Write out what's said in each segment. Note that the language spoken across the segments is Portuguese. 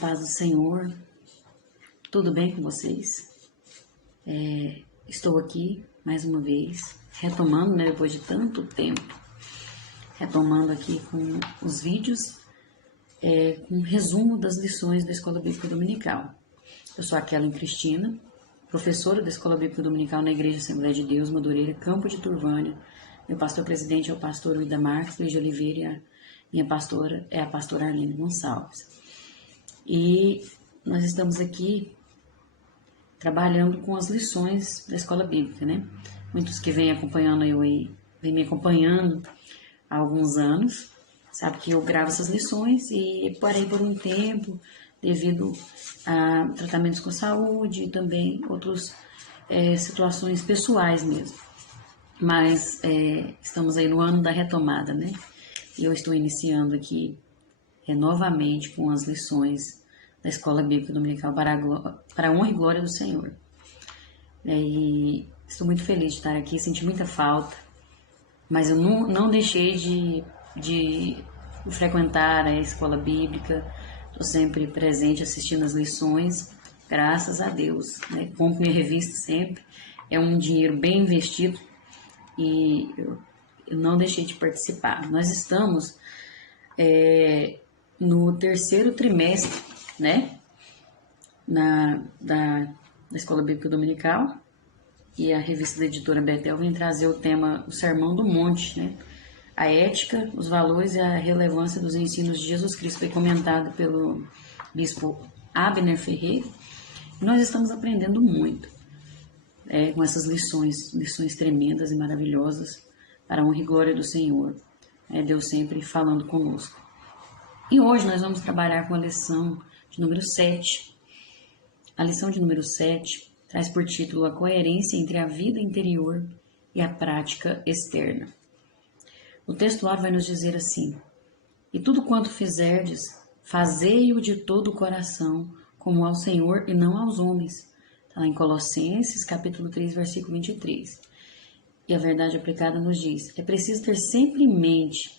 Paz do Senhor, tudo bem com vocês? Estou aqui mais uma vez, retomando, depois de tanto tempo, retomando aqui com os vídeos, com um resumo das lições da Escola Bíblica Dominical. Eu sou a Kellen Cristina, professora da Escola Bíblica Dominical na Igreja Assembleia de Deus, Madureira, Campo de Turvânia. Meu pastor-presidente é o pastor Uida Marques de Oliveira e a minha pastora é a pastora Arlene Gonçalves. E nós estamos aqui trabalhando com as lições da Escola Bíblica, Muitos que vêm acompanhando vêm me acompanhando há alguns anos, sabe que eu gravo essas lições e parei por um tempo devido a tratamentos com saúde e também outras situações pessoais mesmo. Mas estamos aí no ano da retomada, E eu estou iniciando aqui novamente com as lições da Escola Bíblica Dominical para a honra e glória do Senhor. E estou muito feliz de estar aqui, senti muita falta, mas eu não deixei de frequentar a Escola Bíblica, estou sempre presente assistindo as lições, graças a Deus. Compro minha revista sempre, é um dinheiro bem investido e eu não deixei de participar. Nós estamos no terceiro trimestre, da Escola Bíblica Dominical, e a revista da editora Betel vem trazer o tema, o Sermão do Monte, A ética, os valores e a relevância dos ensinos de Jesus Cristo, foi comentado pelo bispo Abner Ferreira. E nós estamos aprendendo muito com essas lições tremendas e maravilhosas para a honra e glória do Senhor. Deus sempre falando conosco. E hoje nós vamos trabalhar com a lição de número 7. A lição de número 7 traz por título a coerência entre a vida interior e a prática externa. O textuário vai nos dizer assim: e tudo quanto fizerdes, fazei-o de todo o coração, como ao Senhor e não aos homens. Está lá em Colossenses, capítulo 3, versículo 23. E a verdade aplicada nos diz: é preciso ter sempre em mente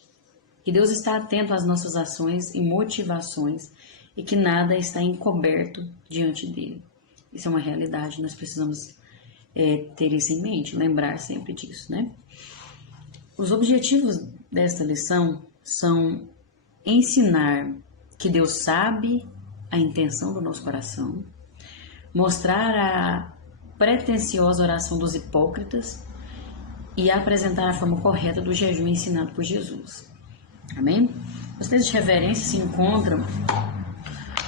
que Deus está atento às nossas ações e motivações e que nada está encoberto diante dele. Isso é uma realidade, nós precisamos ter isso em mente, lembrar sempre disso, Os objetivos desta lição são ensinar que Deus sabe a intenção do nosso coração, mostrar a pretensiosa oração dos hipócritas e apresentar a forma correta do jejum ensinado por Jesus. Amém? Os textos de referência se encontram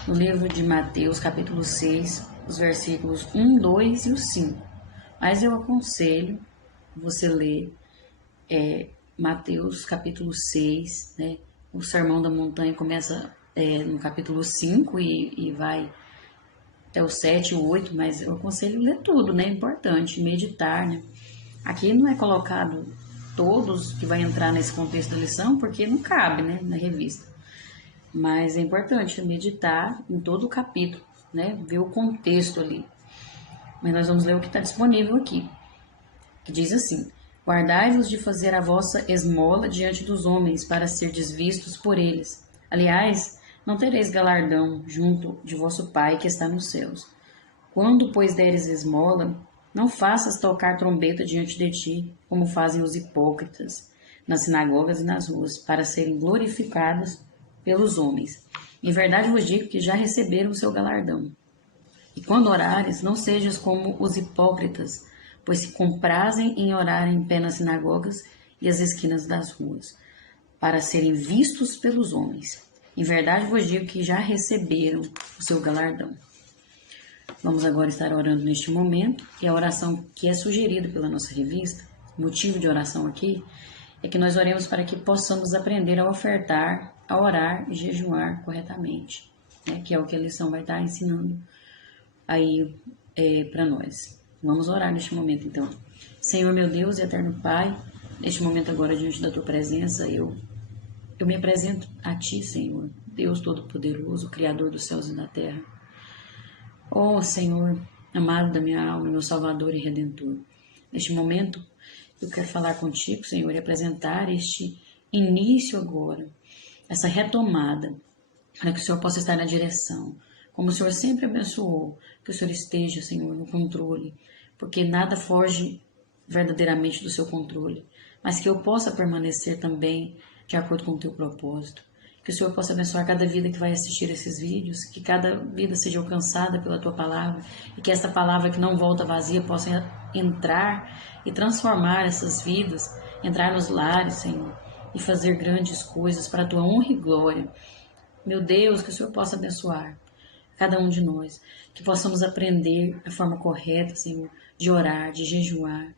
no livro de Mateus, capítulo 6, os versículos 1, 2 e o 5. Mas eu aconselho você ler Mateus, capítulo 6, O Sermão da Montanha começa no capítulo 5 e vai até o 7 e o 8, mas eu aconselho ler tudo, É importante meditar, Aqui não é colocado todos que vai entrar nesse contexto da lição, porque não cabe, na revista. Mas é importante meditar em todo o capítulo, ver o contexto ali. Mas nós vamos ler o que está disponível aqui, que diz assim: guardai-vos de fazer a vossa esmola diante dos homens, para serdes vistos por eles. Aliás, não tereis galardão junto de vosso Pai que está nos céus. Quando, pois, deres esmola, não faças tocar trombeta diante de ti, como fazem os hipócritas, nas sinagogas e nas ruas, para serem glorificados pelos homens. Em verdade vos digo que já receberam o seu galardão. E quando orares, não sejas como os hipócritas, pois se comprazem em orar em pé nas sinagogas e as esquinas das ruas, para serem vistos pelos homens. Em verdade vos digo que já receberam o seu galardão. Vamos agora estar orando neste momento, e a oração que é sugerida pela nossa revista, o motivo de oração aqui, é que nós oremos para que possamos aprender a ofertar, a orar e jejuar corretamente, que é o que a lição vai estar ensinando aí para nós. Vamos orar neste momento, então. Senhor, meu Deus e eterno Pai, neste momento agora, diante da Tua presença, eu me apresento a Ti, Senhor, Deus Todo-Poderoso, Criador dos céus e da terra. Ó Senhor, amado da minha alma, meu Salvador e Redentor, neste momento eu quero falar contigo, Senhor, e apresentar este início agora, essa retomada para que o Senhor possa estar na direção. Como o Senhor sempre abençoou, que o Senhor esteja, Senhor, no controle, porque nada foge verdadeiramente do seu controle, mas que eu possa permanecer também de acordo com o teu propósito. Que o Senhor possa abençoar cada vida que vai assistir esses vídeos, que cada vida seja alcançada pela tua palavra e que essa palavra que não volta vazia possa entrar e transformar essas vidas, entrar nos lares, Senhor, e fazer grandes coisas para a tua honra e glória. Meu Deus, que o Senhor possa abençoar cada um de nós, que possamos aprender a forma correta, Senhor, de orar, de jejuar,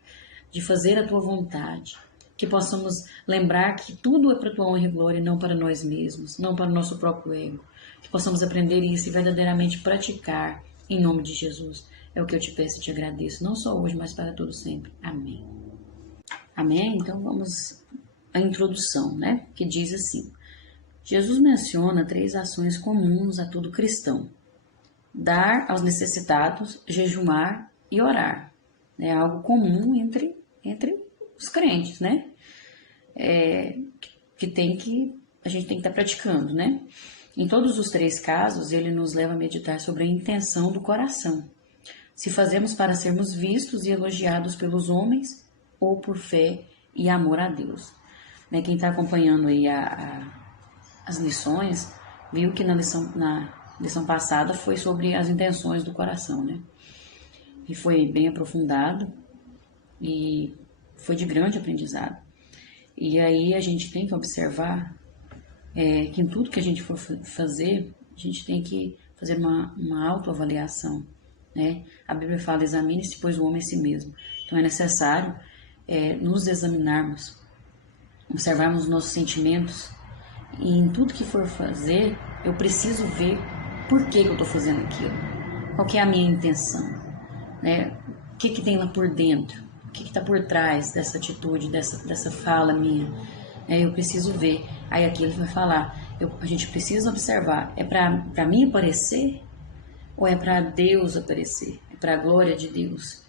de fazer a tua vontade, que possamos lembrar que tudo é para a tua honra e glória e não para nós mesmos, não para o nosso próprio ego, que possamos aprender isso e verdadeiramente praticar em nome de Jesus. É o que eu te peço e te agradeço, não só hoje, mas para todo sempre. Amém. Amém? Então vamos à introdução, né? Que diz assim: Jesus menciona 3 ações comuns a todo cristão: dar aos necessitados, jejuar e orar. É algo comum entre os crentes, né? Que a gente tem que estar praticando, né? Em todos os 3 casos, ele nos leva a meditar sobre a intenção do coração. Se fazemos para sermos vistos e elogiados pelos homens ou por fé e amor a Deus. Né? Quem está acompanhando aí as lições, viu que na lição passada foi sobre as intenções do coração, né? E foi bem aprofundado e foi de grande aprendizado. E aí a gente tem que observar que em tudo que a gente for fazer, a gente tem que fazer uma autoavaliação, né? A Bíblia fala: examine-se, pois, o homem a si mesmo. Então é necessário nos examinarmos, observarmos os nossos sentimentos, e em tudo que for fazer, eu preciso ver por que eu estou fazendo aquilo, qual que é a minha intenção, né? O que tem lá por dentro, o que está por trás dessa atitude, dessa fala minha. Eu preciso ver. Aí aqui ele vai falar, a gente precisa observar, é para mim aparecer ou é para Deus aparecer? É para a glória de Deus.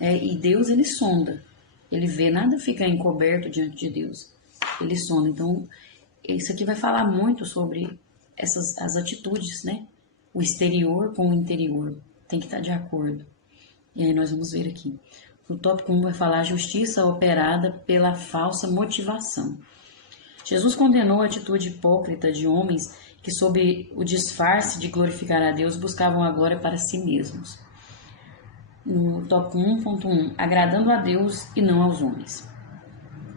E Deus, ele sonda, ele vê, nada fica encoberto diante de Deus, ele sonda. Então isso aqui vai falar muito sobre as atitudes, né? O exterior com o interior tem que estar de acordo. E aí nós vamos ver aqui. O tópico 1 vai falar: justiça operada pela falsa motivação. Jesus condenou a atitude hipócrita de homens que, sob o disfarce de glorificar a Deus, buscavam a glória para si mesmos. No tópico 1.1, agradando a Deus e não aos homens.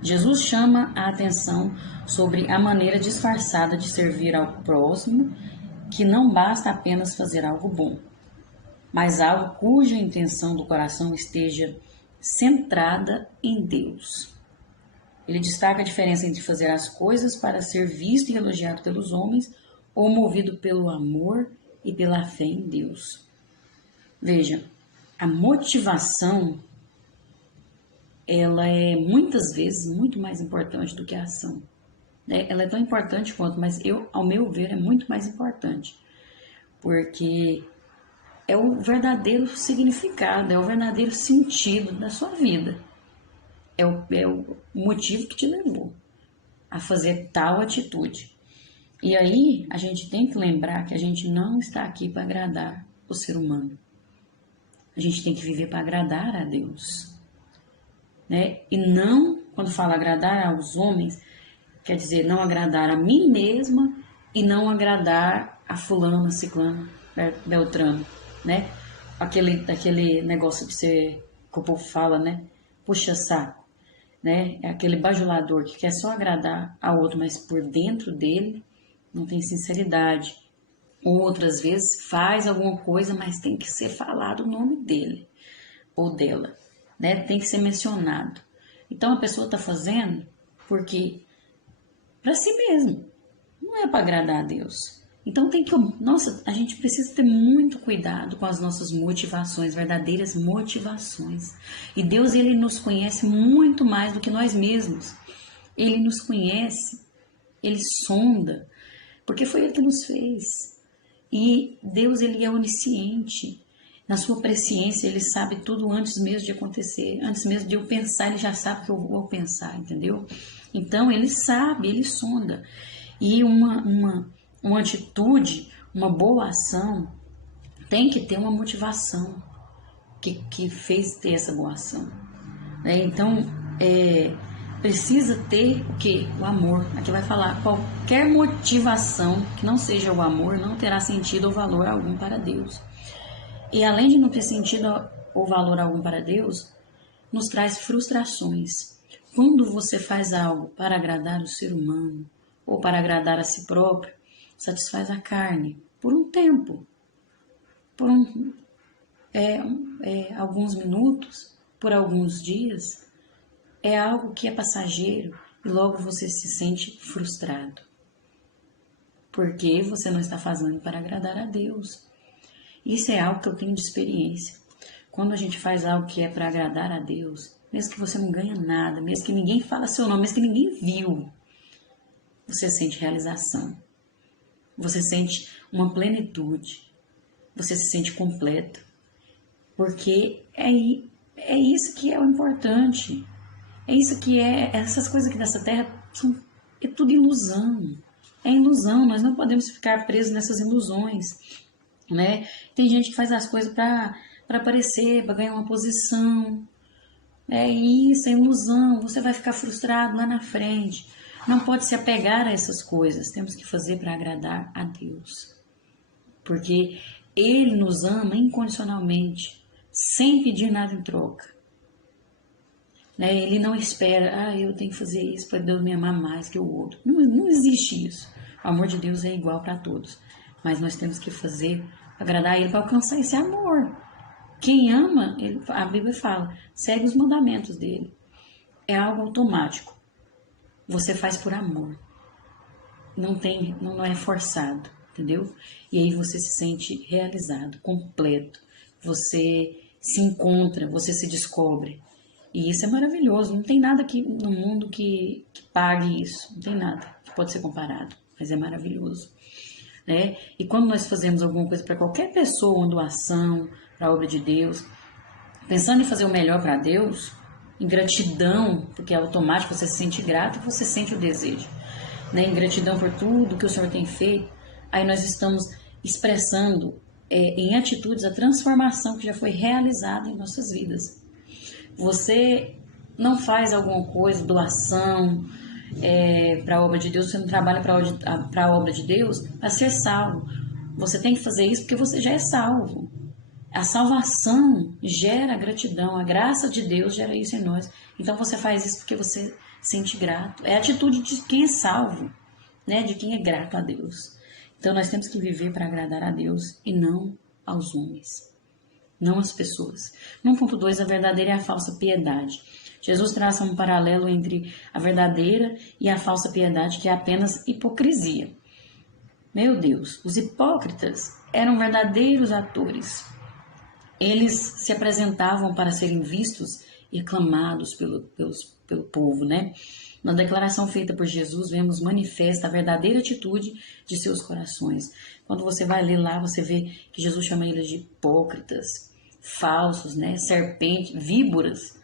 Jesus chama a atenção sobre a maneira disfarçada de servir ao próximo, que não basta apenas fazer algo bom, mas algo cuja intenção do coração esteja centrada em Deus. Ele destaca a diferença entre fazer as coisas para ser visto e elogiado pelos homens ou movido pelo amor e pela fé em Deus. Veja, a motivação, ela é muitas vezes muito mais importante do que a ação. Ela é tão importante quanto, mas ao meu ver, é muito mais importante, porque é o verdadeiro significado, é o verdadeiro sentido da sua vida. É o motivo que te levou a fazer tal atitude. E aí a gente tem que lembrar que a gente não está aqui para agradar o ser humano. A gente tem que viver para agradar a Deus, né? E não, quando fala agradar aos homens, quer dizer não agradar a mim mesma e não agradar a fulano, ciclano, beltrano, né? Aquele negócio que o povo fala, né? Puxa saco, né? É aquele bajulador que quer só agradar a outro, mas por dentro dele não tem sinceridade. Outras vezes faz alguma coisa, mas tem que ser falado o nome dele ou dela, né? Tem que ser mencionado. Então a pessoa está fazendo porque para si mesmo, não é para agradar a Deus. Então a gente precisa ter muito cuidado com as nossas motivações, verdadeiras motivações. E Deus, ele nos conhece muito mais do que nós mesmos. Ele nos conhece, ele sonda, porque foi ele que nos fez. E Deus, ele é onisciente. Na sua presciência, ele sabe tudo antes mesmo de acontecer. Antes mesmo de eu pensar, ele já sabe o que eu vou pensar, entendeu? Então, ele sabe, ele sonda. E uma uma atitude, uma boa ação, tem que ter uma motivação que fez ter essa boa ação, né? Então, precisa ter o quê? O amor. Aqui vai falar, qualquer motivação que não seja o amor não terá sentido ou valor algum para Deus. E além de não ter sentido ou valor algum para Deus, nos traz frustrações. Quando você faz algo para agradar o ser humano ou para agradar a si próprio, satisfaz a carne por um tempo, por alguns minutos, por alguns dias. É algo que é passageiro e logo você se sente frustrado, porque você não está fazendo para agradar a Deus. Isso é algo que eu tenho de experiência. Quando a gente faz algo que é para agradar a Deus, mesmo que você não ganhe nada, mesmo que ninguém fala seu nome, mesmo que ninguém viu, você sente realização. Você sente uma plenitude. Você se sente completo. Porque é isso que é o importante. É isso que essas coisas aqui dessa terra é tudo ilusão. É ilusão, nós não podemos ficar presos nessas ilusões, né? Tem gente que faz as coisas para aparecer, para ganhar uma posição. É isso, é ilusão. Você vai ficar frustrado lá na frente. Não pode se apegar a essas coisas. Temos que fazer para agradar a Deus. Porque Ele nos ama incondicionalmente, sem pedir nada em troca. Né? Ele não espera, eu tenho que fazer isso para Deus me amar mais que o outro. Não existe isso. O amor de Deus é igual para todos. Mas nós temos que fazer, agradar a Ele para alcançar esse amor. Quem ama, a Bíblia fala, segue os mandamentos dele. É algo automático. Você faz por amor. Não é forçado, entendeu? E aí você se sente realizado, completo. Você se encontra, você se descobre. E isso é maravilhoso. Não tem nada aqui no mundo que pague isso. Não tem nada que pode ser comparado. Mas é maravilhoso, né? E quando nós fazemos alguma coisa para qualquer pessoa, uma doação para a obra de Deus, pensando em fazer o melhor para Deus, em gratidão, porque é automático, você se sente grato e você sente o desejo, né? Em gratidão por tudo que o Senhor tem feito, aí nós estamos expressando em atitudes a transformação que já foi realizada em nossas vidas. Você não faz alguma coisa, doação para a obra de Deus, você não trabalha para a obra de Deus para ser salvo. Você tem que fazer isso porque você já é salvo. A salvação gera gratidão, a graça de Deus gera isso em nós. Então você faz isso porque você se sente grato. É a atitude de quem é salvo, né? De quem é grato a Deus. Então nós temos que viver para agradar a Deus e não aos homens. Não as pessoas. No ponto 2, a verdadeira e a falsa piedade. Jesus traça um paralelo entre a verdadeira e a falsa piedade, que é apenas hipocrisia. Meu Deus, os hipócritas eram verdadeiros atores. Eles se apresentavam para serem vistos e aclamados pelo povo, né? Na declaração feita por Jesus, vemos manifesta a verdadeira atitude de seus corações. Quando você vai ler lá, você vê que Jesus chama eles de hipócritas, falsos, né? Serpentes, víboras.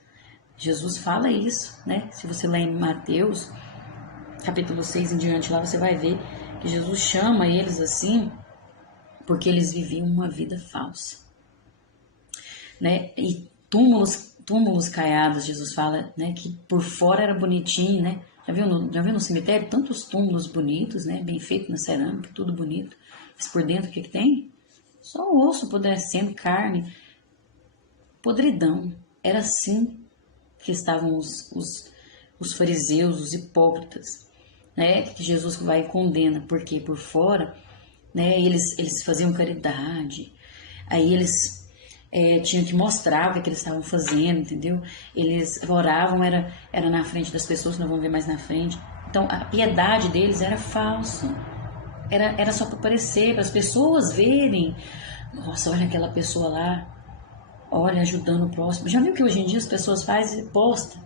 Jesus fala isso, né? Se você ler em Mateus, capítulo 6 em diante, lá você vai ver que Jesus chama eles assim porque eles viviam uma vida falsa, né? E túmulos caiados, Jesus fala, né? Que por fora era bonitinho, né? Já viu no cemitério tantos túmulos bonitos, né? Bem feito na cerâmica, tudo bonito. Mas por dentro o que tem? Só o osso apodrecendo, carne, podridão. Era assim que estavam os fariseus, os hipócritas, né? Que Jesus vai e condena, porque por fora, né? Eles faziam caridade, aí eles tinham que mostrar o que eles estavam fazendo, entendeu? Eles oravam, era na frente das pessoas, que nós vamos ver mais na frente. Então a piedade deles era falsa, era só para aparecer, para as pessoas verem. Nossa, olha aquela pessoa lá, olha, ajudando o próximo. Já viu que hoje em dia as pessoas fazem e postam?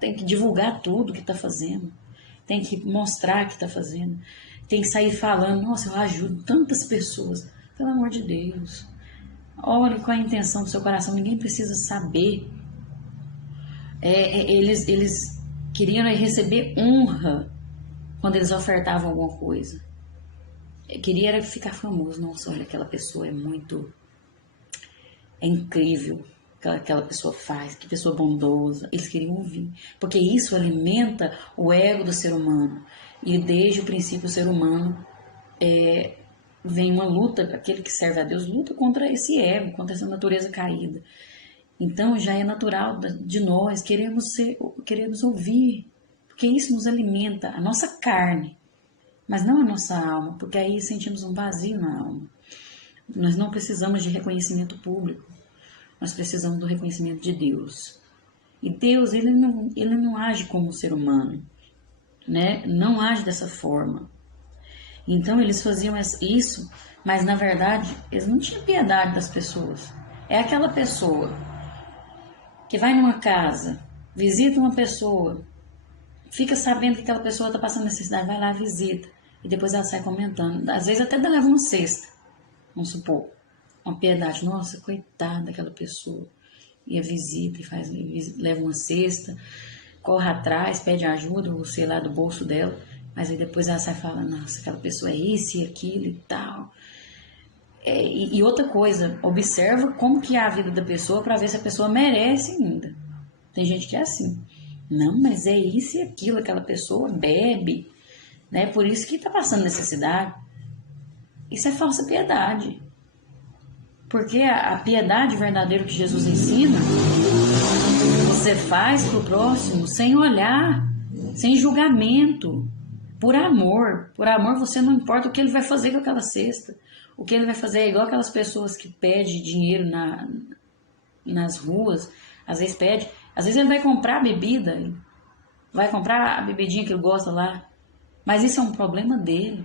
Tem que divulgar tudo que está fazendo, tem que mostrar que está fazendo, tem que sair falando, nossa, eu ajudo tantas pessoas. Pelo amor de Deus, olhe qual é a intenção do seu coração, ninguém precisa saber. Eles queriam receber honra quando eles ofertavam alguma coisa. Eu queria era ficar famoso. Nossa, olha, aquela pessoa é incrível o que aquela pessoa faz, que pessoa bondosa. Eles queriam ouvir, porque isso alimenta o ego do ser humano. E desde o princípio o ser humano vem uma luta, aquele que serve a Deus luta contra esse ego, contra essa natureza caída. Então já é natural de nós queremos ouvir, porque isso nos alimenta, a nossa carne, mas não a nossa alma, porque aí sentimos um vazio na alma. Nós não precisamos de reconhecimento público, nós precisamos do reconhecimento de Deus. E Deus, ele não age como o ser humano, né? Não age dessa forma. Então eles faziam isso, mas na verdade eles não tinham piedade das pessoas. É aquela pessoa que vai numa casa, visita uma pessoa, fica sabendo que aquela pessoa está passando necessidade, vai lá, visita, e depois ela sai comentando. Às vezes até leva uma cesta, vamos supor, uma piedade. Nossa, coitada daquela pessoa. E a visita, leva uma cesta, corre atrás, pede ajuda, ou sei lá, do bolso dela, mas aí depois ela sai falando, nossa, aquela pessoa é isso e aquilo e tal. E outra coisa, observa como que é a vida da pessoa para ver se a pessoa merece ainda. Tem gente que é assim. Não, mas é isso e aquilo, aquela pessoa bebe, né? Por isso que está passando necessidade. Isso é falsa piedade. Porque a piedade verdadeira que Jesus ensina, você faz para o próximo sem olhar, sem julgamento, por amor. Por amor você não importa o que ele vai fazer com aquela cesta. O que ele vai fazer é igual aquelas pessoas que pedem dinheiro nas ruas, às vezes ele vai comprar bebida, vai comprar a bebidinha que ele gosta lá, mas isso é um problema dele.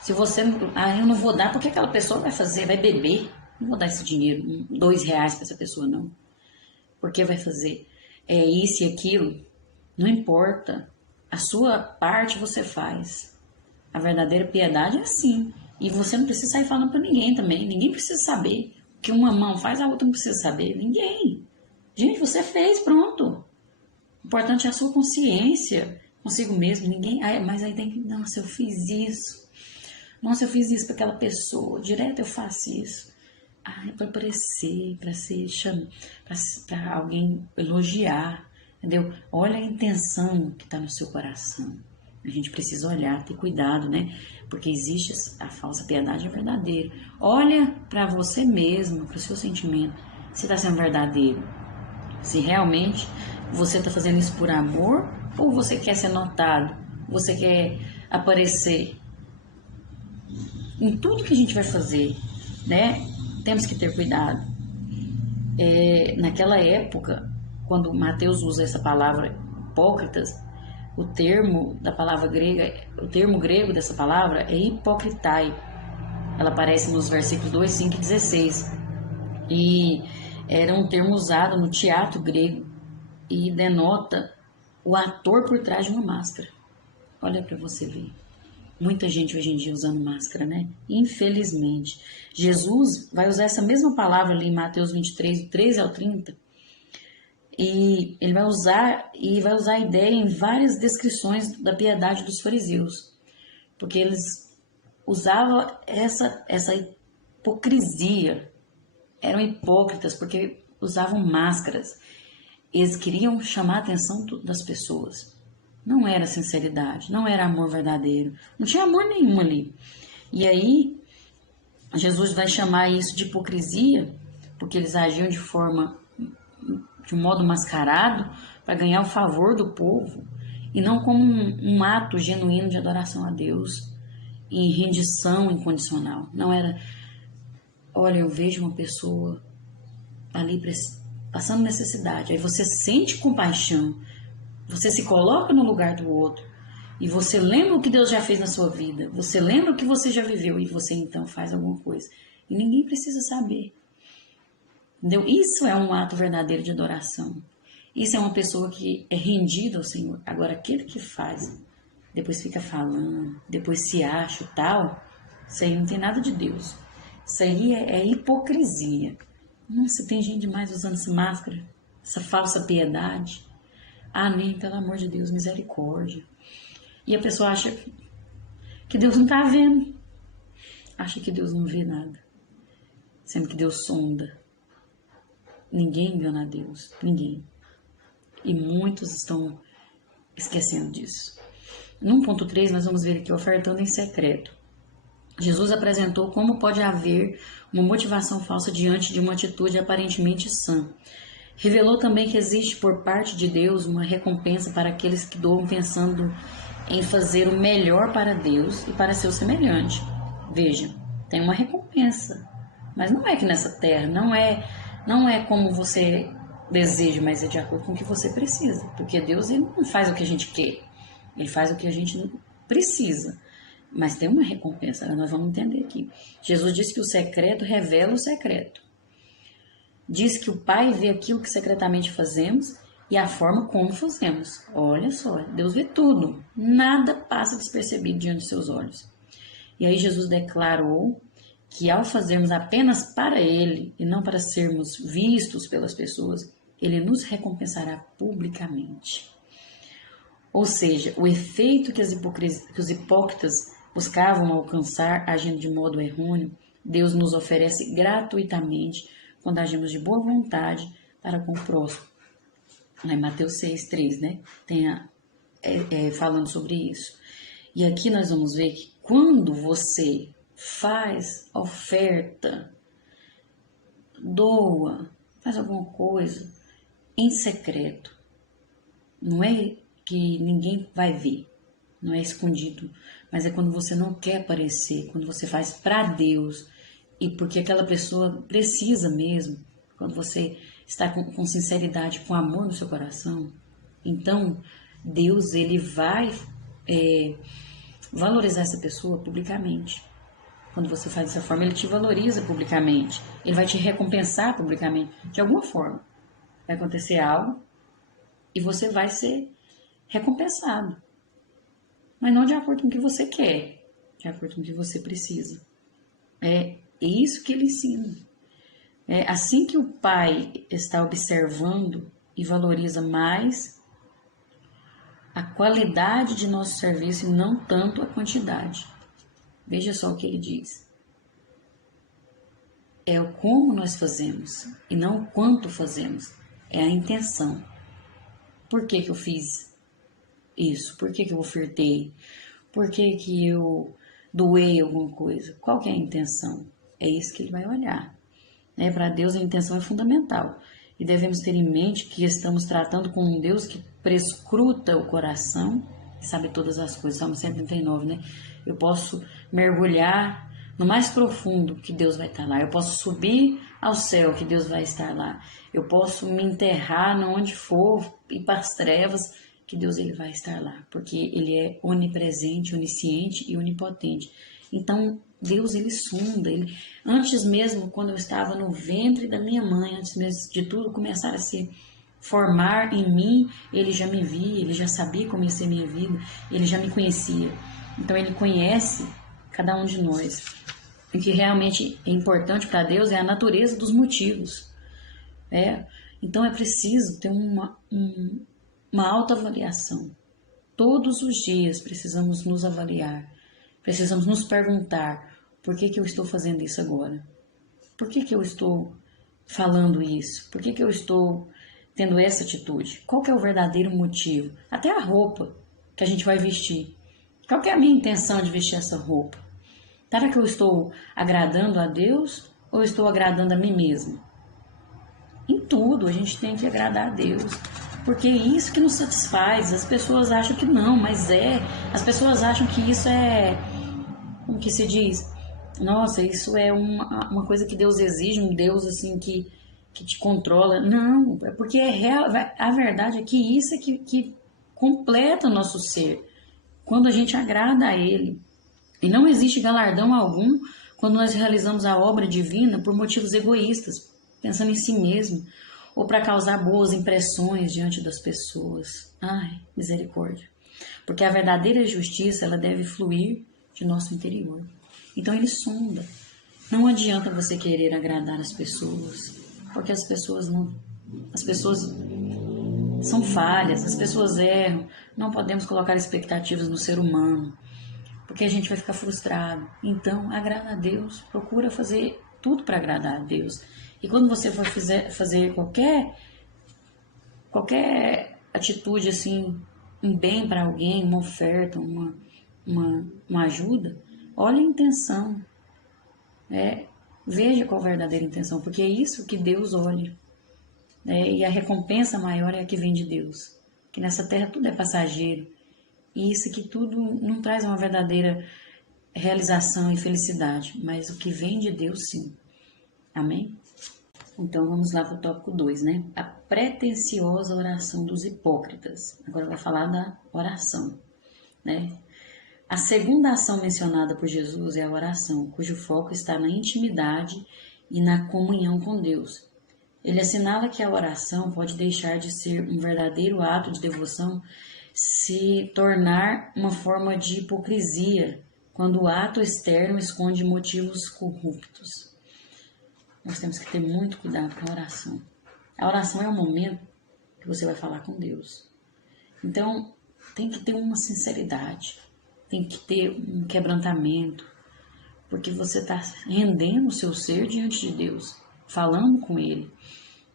Se você, eu não vou dar, porque aquela pessoa vai fazer, vai beber, não vou dar esse dinheiro, R$2 para essa pessoa não, porque vai fazer isso e aquilo, não importa, a sua parte você faz. A verdadeira piedade é assim. E você não precisa sair falando para ninguém também. Ninguém precisa saber. O que uma mão faz, a outra não precisa saber. Ninguém. Gente, você fez, pronto. O importante é a sua consciência consigo mesmo. Ninguém. Mas aí tem que. Nossa, eu fiz isso. Nossa, eu fiz isso para aquela pessoa. Direto eu faço isso. É para aparecer, para ser para alguém elogiar. Entendeu? Olha a intenção que está no seu coração. A gente precisa olhar, ter cuidado, né? Porque existe a falsa piedade e a verdadeira. Olha para você mesmo, para o seu sentimento, se está sendo verdadeiro. Se realmente você está fazendo isso por amor ou você quer ser notado, você quer aparecer. Em tudo que a gente vai fazer, né? Temos que ter cuidado. Naquela época, quando Mateus usa essa palavra hipócritas, o termo grego dessa palavra é hipocritai. Ela aparece nos versículos 2, 5 e 16. E era um termo usado no teatro grego e denota o ator por trás de uma máscara. Olha para você ver. Muita gente hoje em dia usando máscara, né? Infelizmente. Jesus vai usar essa mesma palavra ali em Mateus 23, do 13 ao 30. E ele vai usar a ideia em várias descrições da piedade dos fariseus, porque eles usavam essa hipocrisia, eram hipócritas porque usavam máscaras, eles queriam chamar a atenção das pessoas, não era sinceridade, não era amor verdadeiro, não tinha amor nenhum ali. E aí Jesus vai chamar isso de hipocrisia, porque eles agiam de um modo mascarado para ganhar o favor do povo e não como um ato genuíno de adoração a Deus e rendição incondicional. Não era, olha, eu vejo uma pessoa ali passando necessidade, aí você sente compaixão, você se coloca no lugar do outro e você lembra o que Deus já fez na sua vida, você lembra o que você já viveu e você então faz alguma coisa e ninguém precisa saber. Entendeu? Isso é um ato verdadeiro de adoração. Isso é uma pessoa que é rendida ao Senhor. Agora, aquele que faz, depois fica falando, depois se acha tal, isso aí não tem nada de Deus. Isso aí é hipocrisia. Nossa, tem gente demais usando essa máscara, essa falsa piedade. Nem, pelo amor de Deus, misericórdia. E a pessoa acha que Deus não está vendo, acha que Deus não vê nada, sendo que Deus sonda. Ninguém engana a Deus, ninguém. E muitos estão esquecendo disso. No 1.3 nós vamos ver aqui, ofertando em secreto. Jesus apresentou como pode haver uma motivação falsa diante de uma atitude aparentemente sã. Revelou também que existe por parte de Deus uma recompensa para aqueles que doam pensando em fazer o melhor para Deus e para seu semelhante. Veja, tem uma recompensa, mas não é aqui nessa terra, não é como você deseja, mas é de acordo com o que você precisa, porque Deus ele não faz o que a gente quer, ele faz o que a gente precisa, mas tem uma recompensa, nós vamos entender aqui. Jesus disse que o secreto revela o secreto. Diz que o Pai vê aquilo que secretamente fazemos e a forma como fazemos. Olha só, Deus vê tudo. Nada passa despercebido diante de seus olhos. E aí Jesus declarou que ao fazermos apenas para Ele e não para sermos vistos pelas pessoas, Ele nos recompensará publicamente. Ou seja, o efeito que os hipócritas buscavam alcançar agindo de modo errôneo, Deus nos oferece gratuitamente quando agimos de boa vontade para com o próximo. Lá em Mateus 6,3, né? Falando sobre isso. E aqui nós vamos ver que quando você faz oferta, doa, faz alguma coisa em secreto, não é que ninguém vai ver, não é escondido, mas é quando você não quer aparecer, quando você faz para Deus e porque aquela pessoa precisa mesmo, quando você está com sinceridade, com amor no seu coração, então Deus ele vai valorizar essa pessoa publicamente. Quando você faz dessa forma, ele te valoriza publicamente, ele vai te recompensar publicamente, de alguma forma. Vai acontecer algo e você vai ser recompensado, mas não de acordo com o que você quer, de acordo com o que você precisa. É isso que ele ensina. É assim que o Pai está observando e valoriza mais a qualidade de nosso serviço e não tanto a quantidade. Veja só o que ele diz. É o como nós fazemos e não o quanto fazemos. É a intenção. Por que eu fiz isso? Por que eu ofertei? Por que eu doei alguma coisa? Qual que é a intenção? É isso que ele vai olhar. Para Deus a intenção é fundamental. E devemos ter em mente que estamos tratando com um Deus que prescruta o coração e sabe todas as coisas. Salmo 139, né? Eu posso mergulhar no mais profundo que Deus vai estar lá. Eu posso subir ao céu que Deus vai estar lá. Eu posso me enterrar onde for e para as trevas que Deus ele vai estar lá. Porque ele é onipresente, onisciente e onipotente. Então, Deus ele sonda, antes mesmo quando eu estava no ventre da minha mãe, antes mesmo de tudo começar a se formar em mim, ele já me via, ele já sabia como ia ser minha vida, ele já me conhecia. Então ele conhece cada um de nós. O que realmente é importante para Deus é a natureza dos motivos. Então é preciso ter uma autoavaliação. Todos os dias precisamos nos avaliar. Precisamos nos perguntar, por que eu estou fazendo isso agora? Por que eu estou falando isso? Por que eu estou tendo essa atitude? Qual que é o verdadeiro motivo? Até a roupa que a gente vai vestir. Qual que é a minha intenção de vestir essa roupa? Será que eu estou agradando a Deus ou estou agradando a mim mesmo? Em tudo a gente tem que agradar a Deus. Porque é isso que nos satisfaz. As pessoas acham que não, mas as pessoas acham que isso como que se diz? Nossa, isso é uma coisa que Deus exige, um Deus assim que te controla. Não, é porque é real. A verdade é que isso é que completa o nosso ser. Quando a gente agrada a Ele. E não existe galardão algum quando nós realizamos a obra divina por motivos egoístas, pensando em si mesmo, ou para causar boas impressões diante das pessoas. Ai, misericórdia. Porque a verdadeira justiça, ela deve fluir de nosso interior. Então ele sonda. Não adianta você querer agradar as pessoas, porque as pessoas São falhas, as pessoas erram, não podemos colocar expectativas no ser humano, porque a gente vai ficar frustrado. Então, agrada a Deus, procura fazer tudo para agradar a Deus. E quando você for fazer qualquer atitude assim, um bem para alguém, uma oferta, uma ajuda, olha a intenção, veja qual a verdadeira intenção, porque é isso que Deus olha. E a recompensa maior é a que vem de Deus. Que nessa terra tudo é passageiro. E isso aqui tudo não traz uma verdadeira realização e felicidade. Mas o que vem de Deus, sim. Amém? Então vamos lá para o tópico 2, né? A pretensiosa oração dos hipócritas. Agora vai falar da oração, né? A segunda ação mencionada por Jesus é a oração, cujo foco está na intimidade e na comunhão com Deus. Ele assinala que a oração pode deixar de ser um verdadeiro ato de devoção se tornar uma forma de hipocrisia, quando o ato externo esconde motivos corruptos. Nós temos que ter muito cuidado com a oração. A oração é o momento que você vai falar com Deus. Então, tem que ter uma sinceridade, tem que ter um quebrantamento, porque você está rendendo o seu ser diante de Deus, falando com Ele.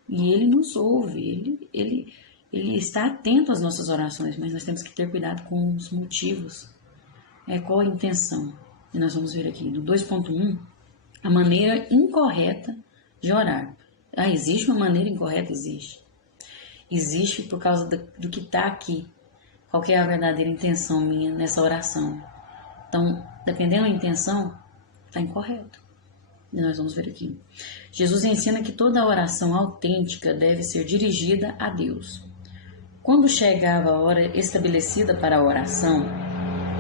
E Ele nos ouve, Ele está atento às nossas orações, mas nós temos que ter cuidado com os motivos. Qual a intenção? E nós vamos ver aqui, no 2.1, a maneira incorreta de orar. Existe uma maneira incorreta? Existe. Existe por causa do que está aqui. Qual que é a verdadeira intenção minha nessa oração? Então, dependendo da intenção, está incorreto. E nós vamos ver aqui. Jesus ensina que toda oração autêntica deve ser dirigida a Deus. Quando chegava a hora estabelecida para a oração,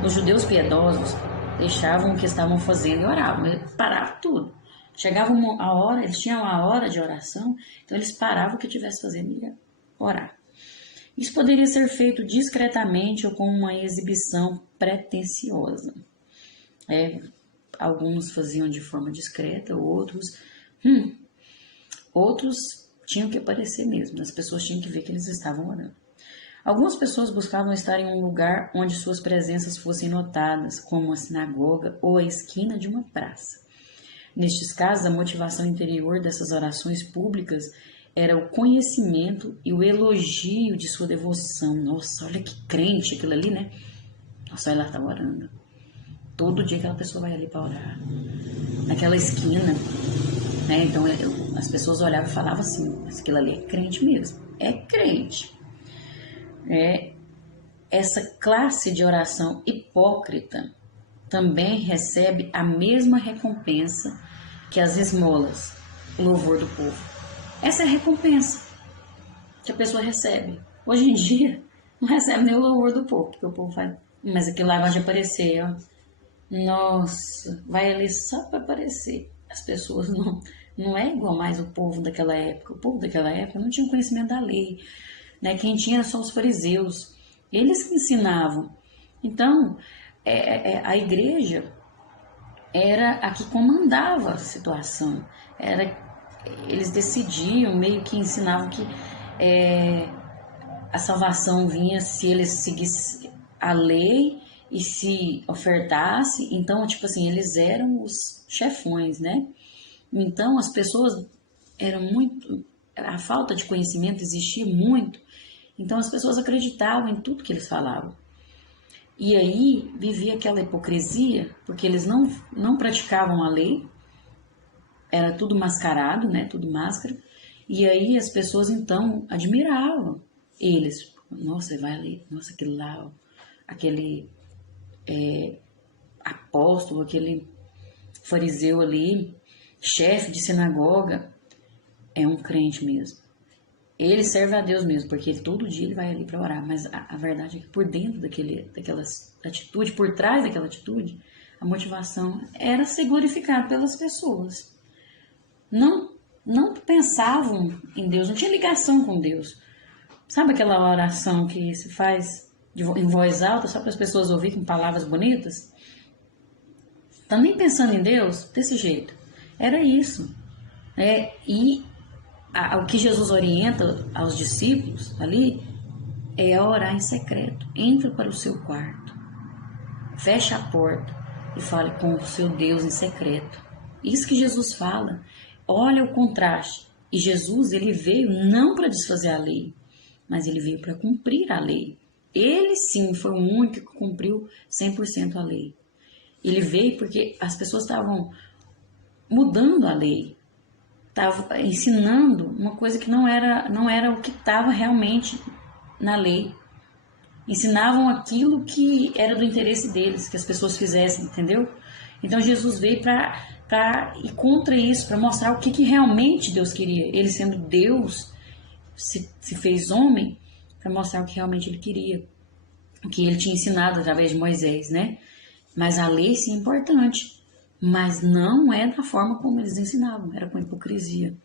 os judeus piedosos deixavam o que estavam fazendo e oravam. Eles paravam tudo. Chegava a hora, eles tinham a hora de oração, então eles paravam o que estivesse fazendo e iam orar. Isso poderia ser feito discretamente ou com uma exibição pretensiosa. Alguns faziam de forma discreta, outros tinham que aparecer mesmo, as pessoas tinham que ver que eles estavam orando. Algumas pessoas buscavam estar em um lugar onde suas presenças fossem notadas, como a sinagoga ou a esquina de uma praça. Nestes casos, a motivação interior dessas orações públicas era o conhecimento e o elogio de sua devoção. Nossa, olha que crente aquilo ali, né? Nossa, ela está orando. Todo dia aquela pessoa vai ali para orar. Naquela esquina, né? Então as pessoas olhavam e falavam assim, mas aquilo ali é crente mesmo. É crente. Essa classe de oração hipócrita também recebe a mesma recompensa que as esmolas, o louvor do povo. Essa é a recompensa que a pessoa recebe. Hoje em dia, não recebe nem o louvor do povo, porque o povo faz. Mas aquilo lá vai de aparecer, ó. Nossa, vai ali só para aparecer. As pessoas não é igual mais o povo daquela época. O povo daquela época não tinha conhecimento da lei, né? Quem tinha era só os fariseus. Eles que ensinavam. Então, a igreja era a que comandava a situação. Eles decidiam, meio que ensinavam que a salvação vinha se eles seguissem a lei e se ofertasse. Então, tipo assim, eles eram os chefões, né? Então, as pessoas a falta de conhecimento existia muito. Então, as pessoas acreditavam em tudo que eles falavam. E aí, vivia aquela hipocrisia, porque eles não praticavam a lei, era tudo mascarado, né? Tudo máscara. E aí, as pessoas, então, admiravam eles. Nossa, vai ali, nossa, aquele lá, aquele apóstolo, aquele fariseu ali, chefe de sinagoga, é um crente mesmo. Ele serve a Deus mesmo, porque todo dia ele vai ali para orar. Mas a verdade é que por dentro daquela atitude, por trás daquela atitude, a motivação era ser glorificado pelas pessoas. Não pensavam em Deus, não tinha ligação com Deus. Sabe aquela oração que se faz em voz alta, só para as pessoas ouvirem com palavras bonitas? Tá nem pensando em Deus desse jeito. Era isso. E o que Jesus orienta aos discípulos ali é orar em secreto. Entra para o seu quarto, fecha a porta e fale com o seu Deus em secreto. Isso que Jesus fala. Olha o contraste. E Jesus, ele veio não para desfazer a lei, mas ele veio para cumprir a lei. Ele sim foi o único que cumpriu 100% a lei. Ele veio porque as pessoas estavam mudando a lei, estavam ensinando uma coisa que não era o que estava realmente na lei. Ensinavam aquilo que era do interesse deles, que as pessoas fizessem, entendeu? Então Jesus veio para ir contra isso, para mostrar o que realmente Deus queria. Ele sendo Deus, se fez homem, para mostrar o que realmente ele queria, o que ele tinha ensinado através de Moisés, né? Mas a lei sim é importante, mas não é da forma como eles ensinavam, era com hipocrisia.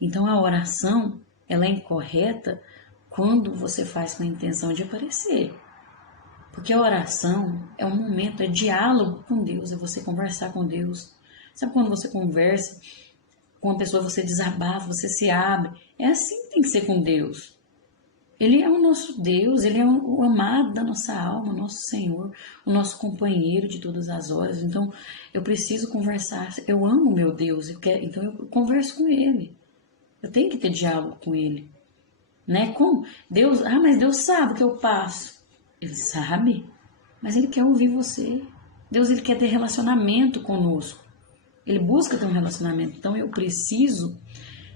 Então a oração, ela é incorreta quando você faz com a intenção de aparecer. Porque a oração é um momento, é diálogo com Deus, é você conversar com Deus. Sabe quando você conversa com uma pessoa, você desabafa, você se abre? É assim que tem que ser com Deus. Ele é o nosso Deus, ele é o amado da nossa alma, o nosso Senhor, o nosso companheiro de todas as horas. Então, eu preciso conversar. Eu amo meu Deus, então eu converso com Ele. Eu tenho que ter diálogo com Ele. Né? Como Deus, mas Deus sabe o que eu passo. Ele sabe, mas Ele quer ouvir você. Deus, Ele quer ter relacionamento conosco. Ele busca ter um relacionamento. Então, eu preciso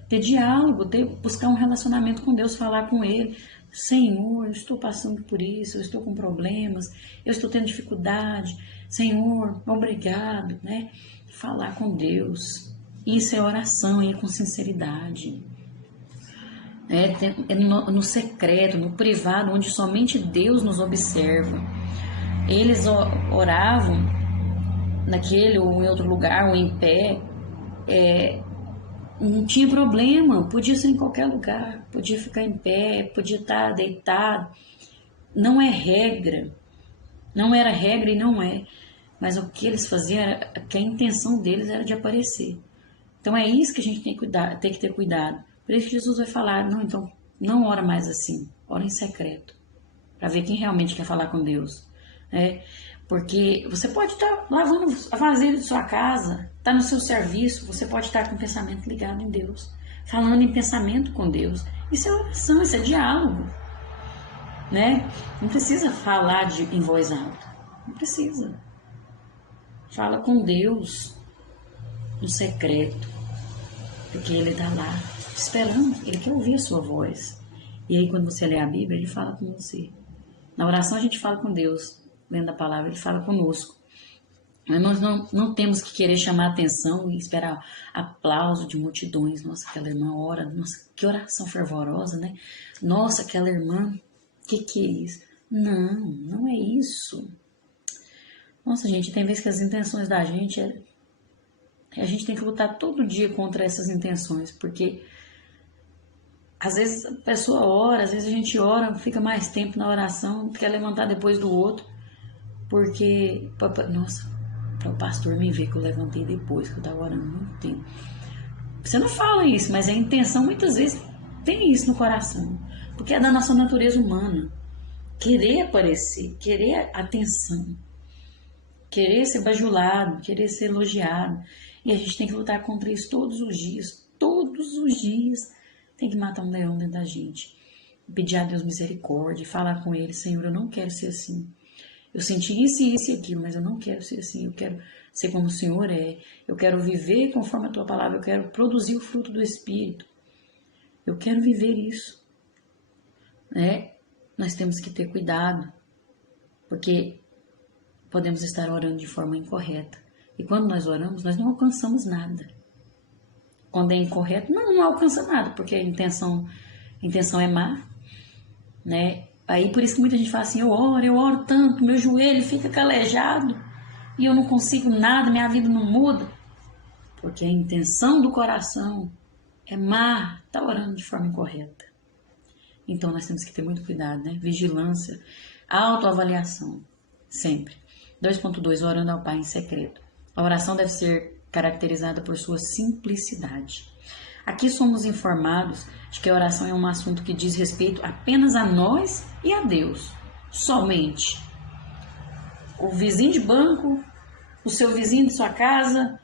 ter diálogo, buscar um relacionamento com Deus, falar com Ele. Senhor, eu estou passando por isso, eu estou com problemas, eu estou tendo dificuldade. Senhor, obrigado, né? Falar com Deus. Isso é oração, é com sinceridade. É no secreto, no privado, onde somente Deus nos observa. Eles oravam naquele ou em outro lugar, ou em pé, não tinha problema, podia ser em qualquer lugar, podia ficar em pé, podia estar deitado. Não é regra, não era regra e não é. Mas o que eles faziam era que a intenção deles era de aparecer. Então é isso que a gente tem que ter cuidado. Por isso que Jesus vai falar, não, então não ora mais assim, ora em secreto, para ver quem realmente quer falar com Deus. Porque você pode estar lavando a vasilha de sua casa, está no seu serviço, você pode estar com o pensamento ligado em Deus, falando em pensamento com Deus. Isso é oração, isso é diálogo. Né? Não precisa falar em voz alta, não precisa. Fala com Deus no secreto, porque Ele está lá esperando, Ele quer ouvir a sua voz. E aí quando você lê a Bíblia, Ele fala com você. Na oração a gente fala com Deus, lendo a palavra, Ele fala conosco. Mas nós não temos que querer chamar atenção e esperar aplauso de multidões. Nossa, aquela irmã ora, nossa, que oração fervorosa, né? Nossa, aquela irmã, que é isso? Não é isso. Nossa, gente, tem vezes que as intenções da gente a gente tem que lutar todo dia contra essas intenções, porque às vezes a pessoa ora, às vezes a gente ora, fica mais tempo na oração, quer levantar depois do outro, porque, nossa, para o pastor me ver que eu levantei depois, que eu estava orando muito tempo. Você não fala isso, mas a intenção muitas vezes tem isso no coração, porque é da nossa natureza humana. Querer aparecer, querer atenção, querer ser bajulado, querer ser elogiado. E a gente tem que lutar contra isso todos os dias. Todos os dias tem que matar um leão dentro da gente. Pedir a Deus misericórdia, falar com Ele, Senhor, eu não quero ser assim. Eu senti isso e aquilo, mas eu não quero ser assim. Eu quero ser como o Senhor é. Eu quero viver conforme a Tua palavra. Eu quero produzir o fruto do Espírito. Eu quero viver isso. Nós temos que ter cuidado, porque podemos estar orando de forma incorreta. E quando nós oramos, nós não alcançamos nada. Quando é incorreto, não alcança nada, porque a intenção é má, né? Aí por isso que muita gente fala assim, eu oro tanto, meu joelho fica calejado e eu não consigo nada, minha vida não muda. Porque a intenção do coração é má, está orando de forma incorreta. Então nós temos que ter muito cuidado, né? Vigilância, autoavaliação, sempre. 2.2, orando ao Pai em secreto. A oração deve ser caracterizada por sua simplicidade. Aqui somos informados de que a oração é um assunto que diz respeito apenas a nós e a Deus, somente. O vizinho de banco, o seu vizinho de sua casa,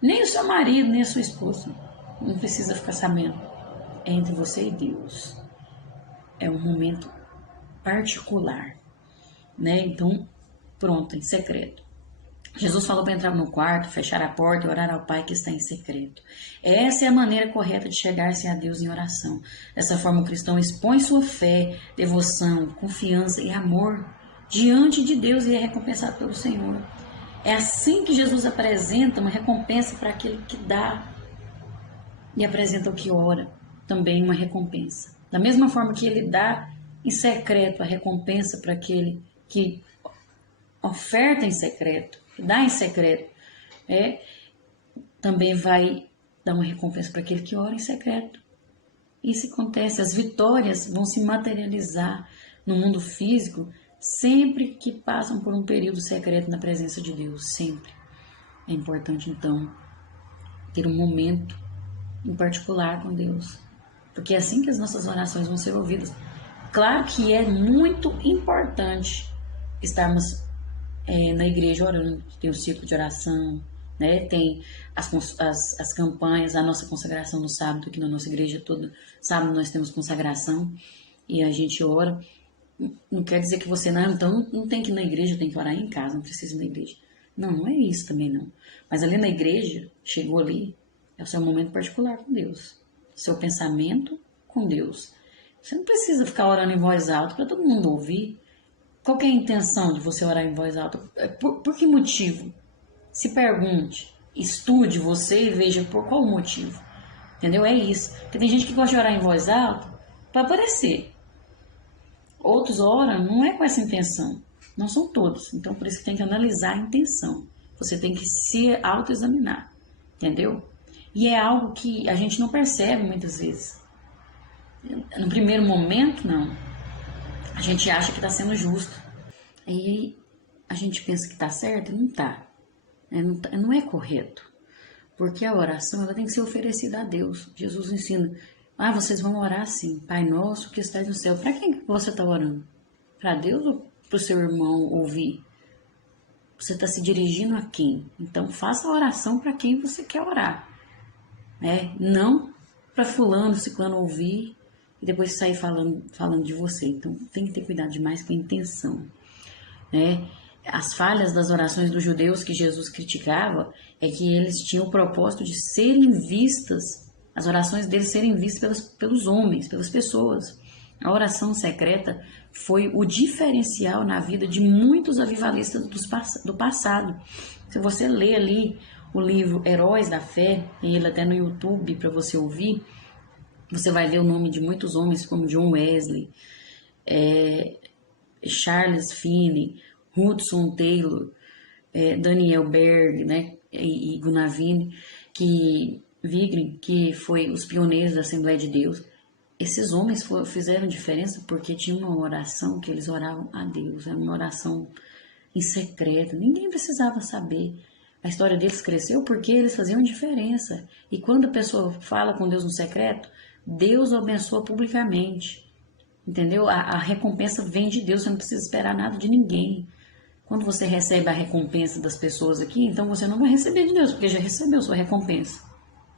nem o seu marido, nem a sua esposa, não precisa ficar sabendo. É entre você e Deus. É um momento particular, né? Então, pronto, em secreto. Jesus falou para entrar no quarto, fechar a porta e orar ao Pai que está em secreto. Essa é a maneira correta de chegar-se a Deus em oração. Dessa forma, o cristão expõe sua fé, devoção, confiança e amor diante de Deus e é recompensado pelo Senhor. É assim que Jesus apresenta uma recompensa para aquele que dá e apresenta o que ora, também uma recompensa. Da mesma forma que ele dá em secreto a recompensa para aquele que oferta em secreto, que dá em secreto, também vai dar uma recompensa para aquele que ora em secreto. Isso acontece, as vitórias vão se materializar no mundo físico sempre que passam por um período secreto na presença de Deus, sempre. É importante, então, ter um momento em particular com Deus, porque é assim que as nossas orações vão ser ouvidas. Claro que é muito importante estarmos na igreja orando, tem o ciclo de oração, né? Tem as campanhas, a nossa consagração no sábado, que na nossa igreja todo sábado nós temos consagração e a gente ora. Não quer dizer que você então não tem que ir na igreja, tem que orar em casa, não precisa ir na igreja. Não, não é isso também não. Mas ali na igreja, chegou ali, é o seu momento particular com Deus, seu pensamento com Deus. Você não precisa ficar orando em voz alta para todo mundo ouvir. Qual que é a intenção de você orar em voz alta? Por que motivo? Se pergunte, estude você e veja por qual motivo. Entendeu? É isso. Porque tem gente que gosta de orar em voz alta para aparecer. Outros oram, não é com essa intenção. Não são todos. Então, por isso que tem que analisar a intenção. Você tem que se autoexaminar. Entendeu? E é algo que a gente não percebe muitas vezes. No primeiro momento, não. A gente acha que está sendo justo. Aí a gente pensa que está certo e não está. Não é correto. Porque a oração ela tem que ser oferecida a Deus. Jesus ensina. Vocês vão orar assim. Pai nosso que estás no céu. Para quem você está orando? Para Deus ou para o seu irmão ouvir? Você está se dirigindo a quem? Então faça a oração para quem você quer orar. Não para fulano, ciclano ouvir e depois sair falando de você. Então, tem que ter cuidado demais com a intenção. As falhas das orações dos judeus que Jesus criticava é que eles tinham o propósito de serem vistas, as orações deles serem vistas pelos homens, pelas pessoas. A oração secreta foi o diferencial na vida de muitos avivalistas do passado. Se você ler ali o livro Heróis da Fé, tem ele até no YouTube para você ouvir, você vai ver o nome de muitos homens como John Wesley, Charles Finney, Hudson Taylor, Daniel Berg, né, e Gunavini, Vigrin, que foi os pioneiros da Assembleia de Deus. Esses homens fizeram diferença porque tinha uma oração que eles oravam a Deus, era uma oração em secreto, ninguém precisava saber. A história deles cresceu porque eles faziam diferença. E quando a pessoa fala com Deus no secreto, Deus o abençoa publicamente. Entendeu? A recompensa vem de Deus, você não precisa esperar nada de ninguém. Quando você recebe a recompensa das pessoas aqui, então você não vai receber de Deus, porque já recebeu sua recompensa.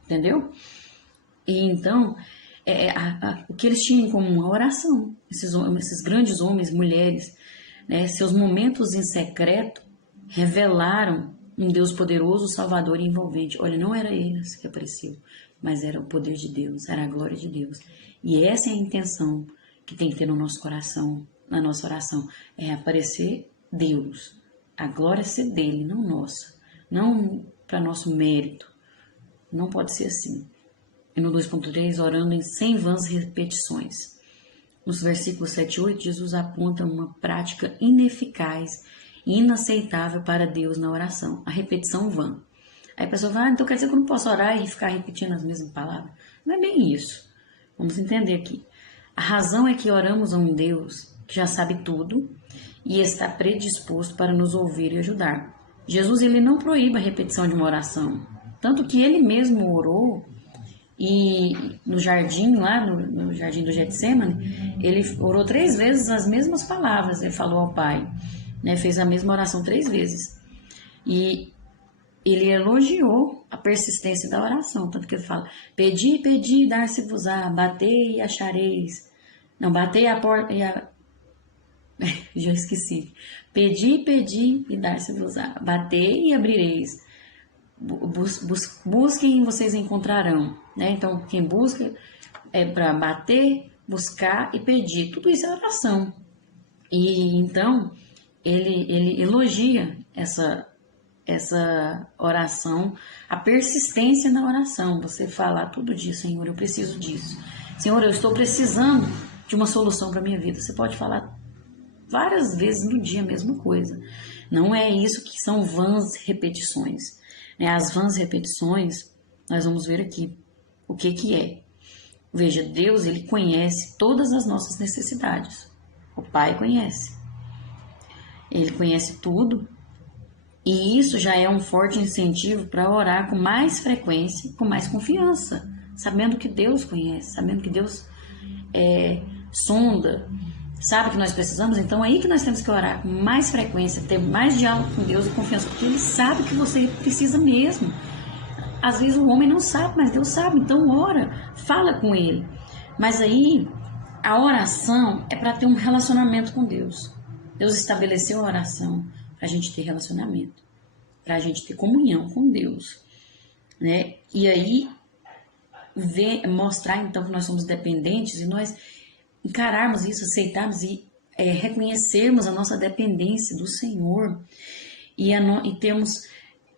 Entendeu? E então, o que eles tinham em comum? A oração. Esses grandes homens, mulheres, né, seus momentos em secreto revelaram um Deus poderoso, salvador e envolvente. Olha, não era eles que apareceu, mas era o poder de Deus, era a glória de Deus. E essa é a intenção que tem que ter no nosso coração, na nossa oração, é aparecer Deus, a glória ser dele, não nossa, não para nosso mérito, não pode ser assim. E no 2.3, orando sem vãs repetições. Nos versículos 7 e 8, Jesus aponta uma prática ineficaz e inaceitável para Deus na oração, a repetição vã. Aí a pessoa fala, então quer dizer que eu não posso orar e ficar repetindo as mesmas palavras? Não é bem isso. Vamos entender aqui. A razão é que oramos a um Deus que já sabe tudo e está predisposto para nos ouvir e ajudar. Jesus ele não proíbe a repetição de uma oração, tanto que ele mesmo orou E no jardim, lá no jardim do Getsemane, ele orou 3 vezes as mesmas palavras, ele falou ao Pai, né? Fez a mesma oração 3 vezes. E ele elogiou a persistência da oração, tanto que ele fala: pedi, pedi, dar-se-vos-á, batei e achareis. Não, batei a porta e a... já esqueci. Pedi, pedi e dar-se-vos-á, batei e abrireis. Busquem e vocês encontrarão, né? Então, quem busca é para bater, buscar e pedir. Tudo isso é oração. E então, ele elogia essa oração, a persistência na oração. Você falar todo dia: Senhor, eu preciso disso. Senhor, eu estou precisando de uma solução para minha vida. Você pode falar várias vezes no dia a mesma coisa. Não é isso que são vãs repetições. As vãs repetições, nós vamos ver aqui o que é. Veja, Deus, ele conhece todas as nossas necessidades. O Pai conhece. Ele conhece tudo. E isso já é um forte incentivo para orar com mais frequência, com mais confiança, sabendo que Deus conhece, sabendo que Deus sonda, sabe que nós precisamos. Então é aí que nós temos que orar com mais frequência, ter mais diálogo com Deus e confiança, porque Ele sabe que você precisa mesmo. Às vezes o homem não sabe, mas Deus sabe, então ora, fala com Ele. Mas aí a oração é para ter um relacionamento com Deus. Deus estabeleceu a oração para a gente ter relacionamento, para a gente ter comunhão com Deus, né? E aí mostrar então que nós somos dependentes e nós encararmos isso, aceitarmos e reconhecermos a nossa dependência do Senhor e termos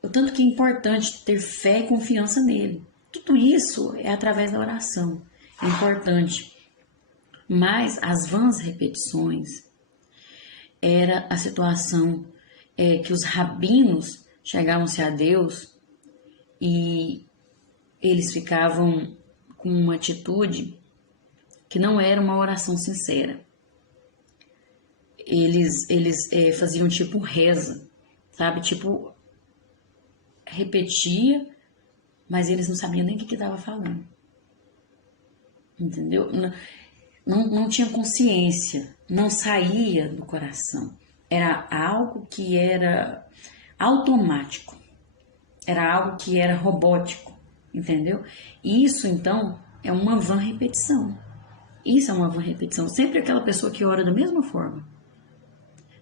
o tanto que é importante ter fé e confiança nele. Tudo isso é através da oração, é importante. Mas as vãs repetições era a situação que os rabinos chegavam-se a Deus e eles ficavam com uma atitude que não era uma oração sincera. Eles faziam tipo reza, sabe? Tipo, repetia, mas eles não sabiam nem o que estava falando. Entendeu? Não tinha consciência, não saía do coração. Era algo que era automático, era algo que era robótico, entendeu? Isso, então, é uma vã repetição. Isso é uma vã repetição. Sempre aquela pessoa que ora da mesma forma,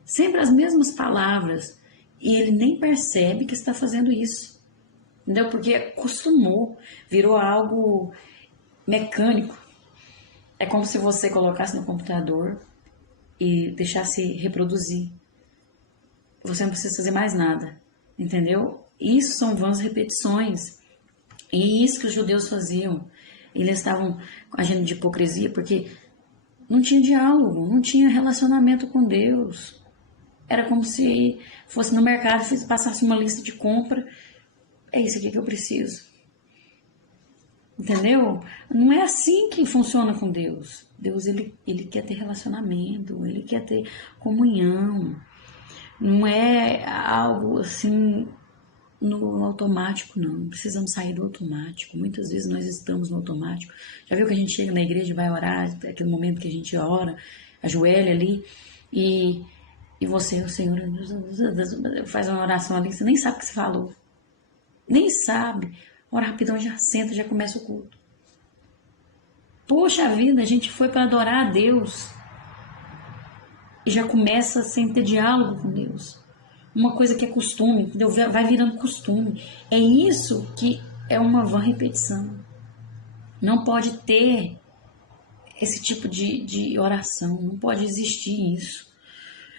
sempre as mesmas palavras, e ele nem percebe que está fazendo isso, entendeu? Porque acostumou, virou algo mecânico. É como se você colocasse no computador e deixasse reproduzir. Você não precisa fazer mais nada, entendeu? Isso são vãs repetições. E isso que os judeus faziam. Eles estavam agindo de hipocrisia porque não tinha diálogo, não tinha relacionamento com Deus. Era como se fosse no mercado e passasse uma lista de compra. É isso aqui que eu preciso. Entendeu? Não é assim que funciona com Deus. Deus, ele quer ter relacionamento, ele quer ter comunhão. Não é algo assim no automático, não. Precisamos sair do automático. Muitas vezes nós estamos no automático. Já viu que a gente chega na igreja e vai orar, aquele momento que a gente ora, ajoelha ali, e você, o Senhor, faz uma oração ali, você nem sabe o que você falou. Nem sabe. Ora rapidão, já senta, já começa o culto. Poxa vida, a gente foi para adorar a Deus e já começa sem ter diálogo com Deus. Uma coisa que é costume, entendeu? Vai virando costume. É isso que é uma vã repetição. Não pode ter esse tipo de oração, não pode existir isso.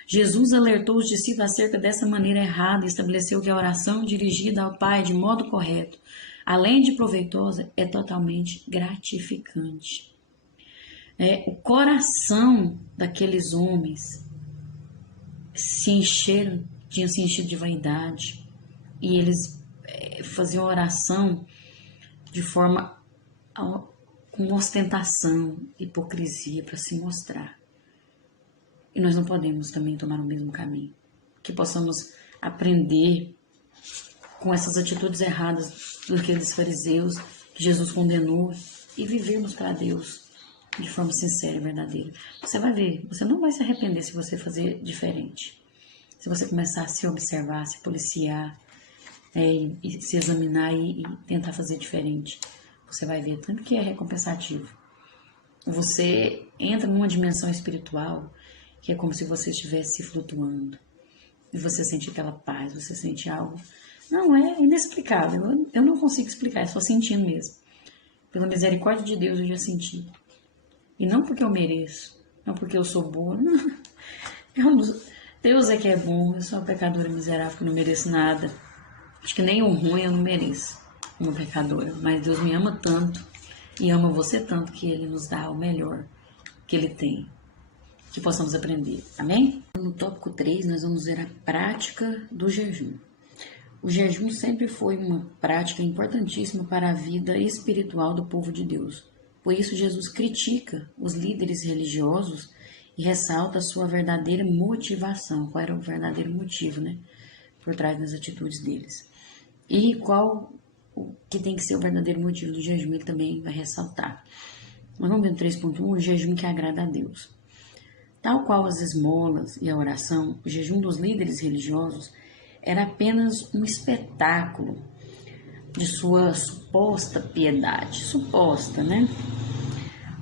Jesus alertou os discípulos acerca dessa maneira errada e estabeleceu que a oração dirigida ao Pai de modo correto, além de proveitosa, é totalmente gratificante. O coração daqueles homens tinha se enchido de vaidade e eles faziam oração de forma com ostentação, hipocrisia para se mostrar. E nós não podemos também tomar o mesmo caminho. Que possamos aprender com essas atitudes erradas daqueles fariseus que Jesus condenou e vivermos para Deus de forma sincera e verdadeira. Você vai ver, você não vai se arrepender se você fazer diferente. Se você começar a se observar, se policiar, e se examinar e tentar fazer diferente, você vai ver tanto que é recompensativo. Você entra numa dimensão espiritual que é como se você estivesse flutuando. E você sente aquela paz, você sente algo. Não, é inexplicável. Eu não consigo explicar, é só sentindo mesmo. Pela misericórdia de Deus eu já senti. E não porque eu mereço, não porque eu sou boa, não. Deus é que é bom, eu sou uma pecadora miserável que não mereço nada. Acho que nem o ruim eu não mereço, uma pecadora. Mas Deus me ama tanto e ama você tanto que Ele nos dá o melhor que Ele tem, que possamos aprender. Amém? No tópico 3, nós vamos ver a prática do jejum. O jejum sempre foi uma prática importantíssima para a vida espiritual do povo de Deus. Por isso, Jesus critica os líderes religiosos e ressalta a sua verdadeira motivação. Qual era o verdadeiro motivo, né? Por trás das atitudes deles. E qual o que tem que ser o verdadeiro motivo do jejum, ele também vai ressaltar. Mas vamos ver no 3.1, o jejum que agrada a Deus. Tal qual as esmolas e a oração, o jejum dos líderes religiosos era apenas um espetáculo de sua suposta piedade. Suposta, né?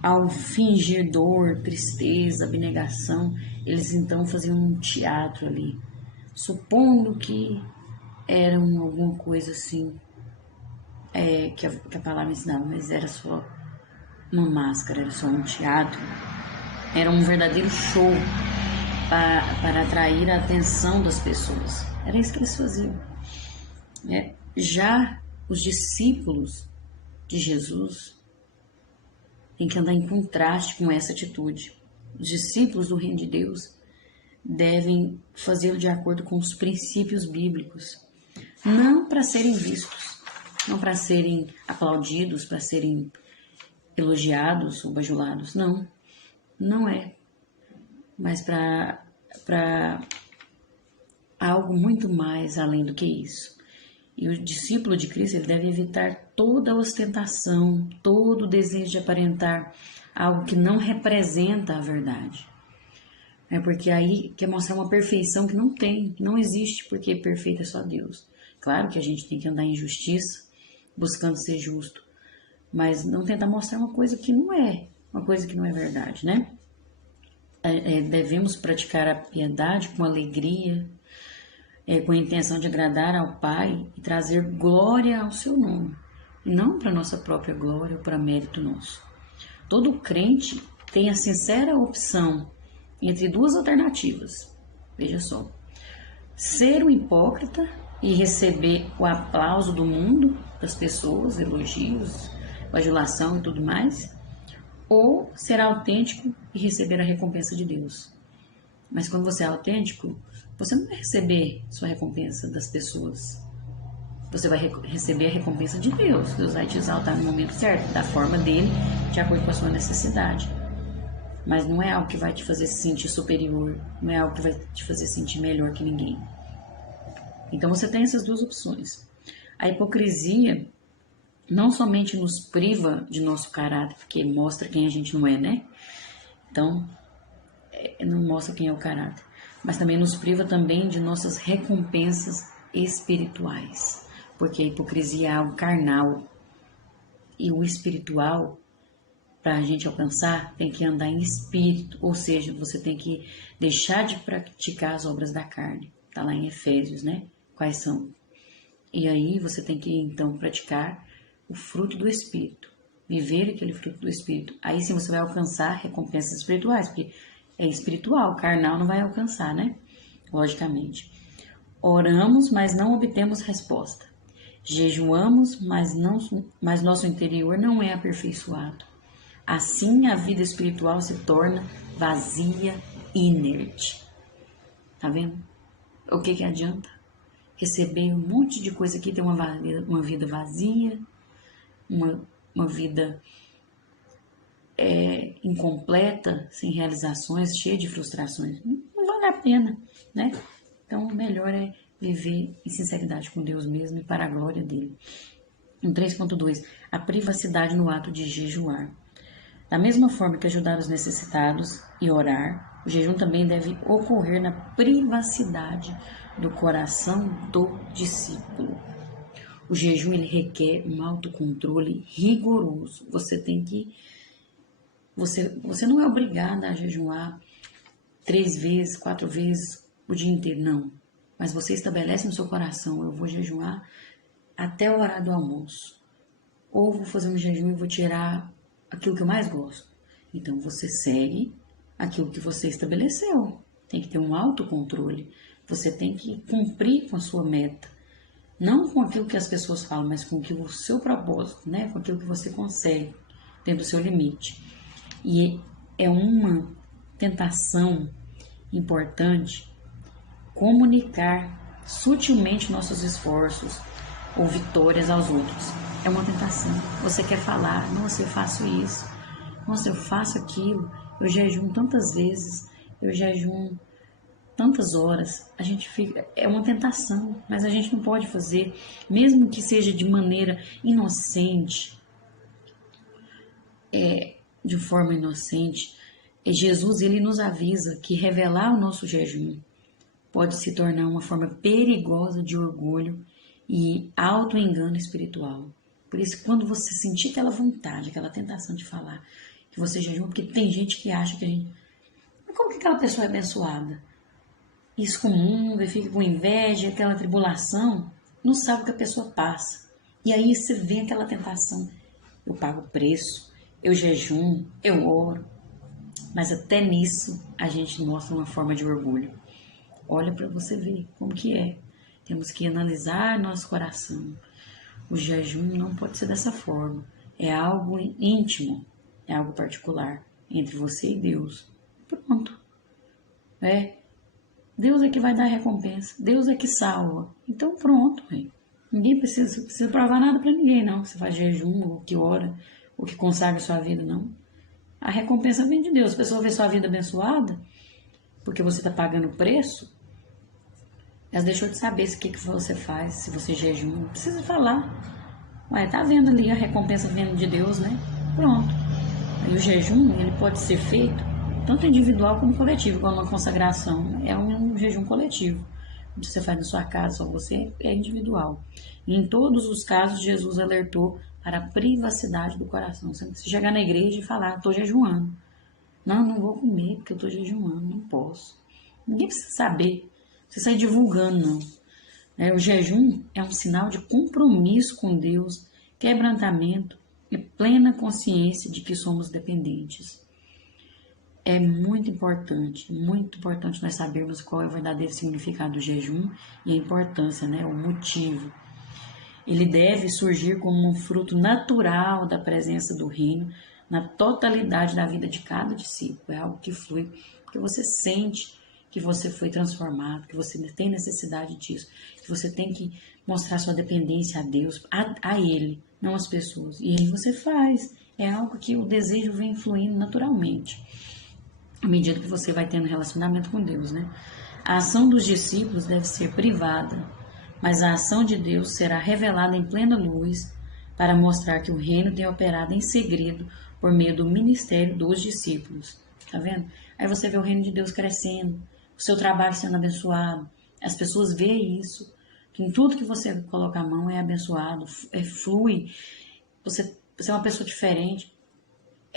Ao fingir dor, tristeza, abnegação, eles então faziam um teatro ali, supondo que eram alguma coisa assim, que a palavra ensinava, mas era só uma máscara, era só um teatro, era um verdadeiro show para atrair a atenção das pessoas. Era isso que eles faziam. Já os discípulos de Jesus têm que andar em contraste com essa atitude. Os discípulos do Reino de Deus devem fazê-lo de acordo com os princípios bíblicos, não para serem vistos, não para serem aplaudidos, para serem elogiados ou bajulados, não, não é, mas para algo muito mais além do que isso. E o discípulo de Cristo, ele deve evitar toda a ostentação, todo o desejo de aparentar algo que não representa a verdade. É porque aí quer mostrar uma perfeição que não tem, que não existe, porque perfeito é só Deus. Claro que a gente tem que andar em justiça, buscando ser justo, mas não tentar mostrar uma coisa que não é, uma coisa que não é verdade, né? Devemos praticar a piedade com alegria, com a intenção de agradar ao Pai e trazer glória ao seu nome, e não para nossa própria glória ou para mérito nosso. Todo crente tem a sincera opção entre duas alternativas. Veja só, ser um hipócrita e receber o aplauso do mundo, das pessoas, elogios, bajulação e tudo mais, ou ser autêntico e receber a recompensa de Deus. Mas quando você é autêntico, você não vai receber sua recompensa das pessoas. Você vai receber a recompensa de Deus. Deus vai te exaltar no momento certo, da forma dele, de acordo com a sua necessidade. Mas não é algo que vai te fazer se sentir superior, não é algo que vai te fazer sentir melhor que ninguém. Então você tem essas duas opções. A hipocrisia não somente nos priva de nosso caráter, porque mostra quem a gente não é, né? Então, não mostra quem é o caráter, mas também nos priva também de nossas recompensas espirituais, porque a hipocrisia é algo carnal, e o espiritual, para a gente alcançar, tem que andar em espírito, ou seja, você tem que deixar de praticar as obras da carne. Está lá em Efésios, né? Quais são? E aí você tem que, então, praticar o fruto do Espírito, viver aquele fruto do Espírito. Aí sim você vai alcançar recompensas espirituais, porque é espiritual, carnal não vai alcançar, né? Logicamente. Oramos, mas não obtemos resposta. Jejuamos, mas nosso interior não é aperfeiçoado. Assim, a vida espiritual se torna vazia e inerte. Tá vendo? O que adianta? Receber um monte de coisa aqui, ter uma vida vazia, uma vida incompleta, sem realizações, cheia de frustrações. Não vale a pena, né? Então, o melhor é viver em sinceridade com Deus mesmo e para a glória dele. No 3.2, a privacidade no ato de jejuar. Da mesma forma que ajudar os necessitados e orar, o jejum também deve ocorrer na privacidade do coração do discípulo. O jejum ele requer um autocontrole rigoroso. Você não é obrigado a jejuar 3 vezes, 4 vezes o dia inteiro, não. Mas você estabelece no seu coração, eu vou jejuar até o horário do almoço. Ou vou fazer um jejum e vou tirar aquilo que eu mais gosto. Então você segue aquilo que você estabeleceu. Tem que ter um autocontrole. Você tem que cumprir com a sua meta. Não com aquilo que as pessoas falam, mas com o seu propósito, né? Com aquilo que você consegue, dentro do seu limite. E é uma tentação importante comunicar sutilmente nossos esforços ou vitórias aos outros. É uma tentação. Você quer falar, nossa, eu faço isso, nossa, eu faço aquilo, eu jejuo tantas vezes, eu jejuo tantas horas, a gente fica, é uma tentação, mas a gente não pode fazer, mesmo que seja de maneira inocente, de forma inocente. Jesus, ele nos avisa que revelar o nosso jejum pode se tornar uma forma perigosa de orgulho e auto-engano espiritual. Por isso, quando você sentir aquela vontade, aquela tentação de falar que você jejum, porque tem gente que acha que a gente... Mas como que aquela pessoa é abençoada? Excomunga e fica com inveja, aquela tribulação, não sabe o que a pessoa passa. E aí você vê aquela tentação. Eu pago o preço, eu jejum, eu oro. Mas até nisso a gente mostra uma forma de orgulho. Olha para você ver como que é. Temos que analisar nosso coração. O jejum não pode ser dessa forma. É algo íntimo, é algo particular entre você e Deus. Pronto. Deus é que vai dar a recompensa. Deus é que salva. Então pronto, véio. Ninguém precisa provar nada para ninguém, não. Você faz jejum, ou que ora, ou que consagra sua vida, não. A recompensa vem de Deus. A pessoa vê sua vida abençoada, porque você está pagando o preço, elas deixou de saber o que você faz, se você jejum. Não precisa falar. Ué, tá vendo ali a recompensa vindo de Deus, né? Pronto. Aí o jejum, ele pode ser feito tanto individual como coletivo, como uma consagração. É um jejum coletivo. Você faz na sua casa, só você, é individual. E em todos os casos, Jesus alertou para a privacidade do coração. Você não precisa chegar na igreja e falar, estou jejuando. Não vou comer porque eu estou jejuando, não posso. Ninguém precisa saber. Você sai divulgando, não. O jejum é um sinal de compromisso com Deus, quebrantamento e plena consciência de que somos dependentes. É muito importante nós sabermos qual é o verdadeiro significado do jejum e a importância, o motivo. Ele deve surgir como um fruto natural da presença do reino na totalidade da vida de cada discípulo. É algo que flui, porque você sente que você foi transformado, que você tem necessidade disso, que você tem que mostrar sua dependência a Deus, a Ele, não às pessoas. E aí você faz. É algo que o desejo vem fluindo naturalmente, à medida que você vai tendo relacionamento com Deus, né? A ação dos discípulos deve ser privada, mas a ação de Deus será revelada em plena luz para mostrar que o reino tem operado em segredo por meio do ministério dos discípulos. Tá vendo? Aí você vê o reino de Deus crescendo, o seu trabalho sendo abençoado, as pessoas veem isso, que em tudo que você coloca a mão é abençoado, flui, você é uma pessoa diferente.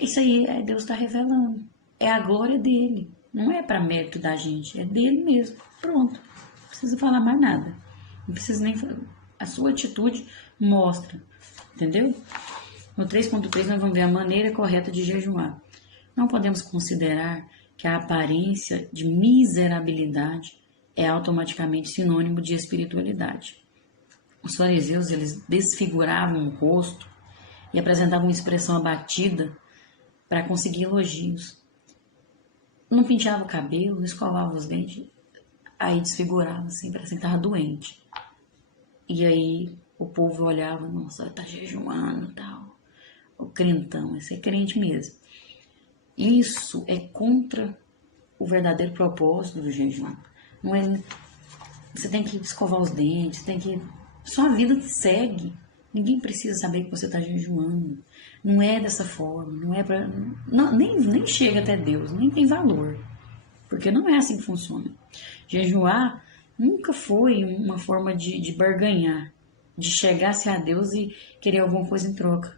Isso aí Deus está revelando. É a glória dele. Não é para mérito da gente, é dele mesmo. Pronto. Não precisa falar mais nada. Não precisa nem falar. A sua atitude mostra. Entendeu? No 3.3 nós vamos ver a maneira correta de jejuar. Não podemos considerar que a aparência de miserabilidade é automaticamente sinônimo de espiritualidade. Os fariseus, eles desfiguravam o rosto e apresentavam uma expressão abatida para conseguir elogios. Não penteava o cabelo, não escovava os dentes, aí desfigurava assim, parecia que estava doente. E aí o povo olhava, nossa, tá jejuando e tal. O crentão, esse é crente mesmo. Isso é contra o verdadeiro propósito do jejum. Não é, você tem que escovar os dentes, sua vida segue. Ninguém precisa saber que você está jejuando. Não é dessa forma, não é para. Nem chega até Deus, nem tem valor. Porque não é assim que funciona. Jejuar nunca foi uma forma de barganhar, de chegar-se a Deus e querer alguma coisa em troca.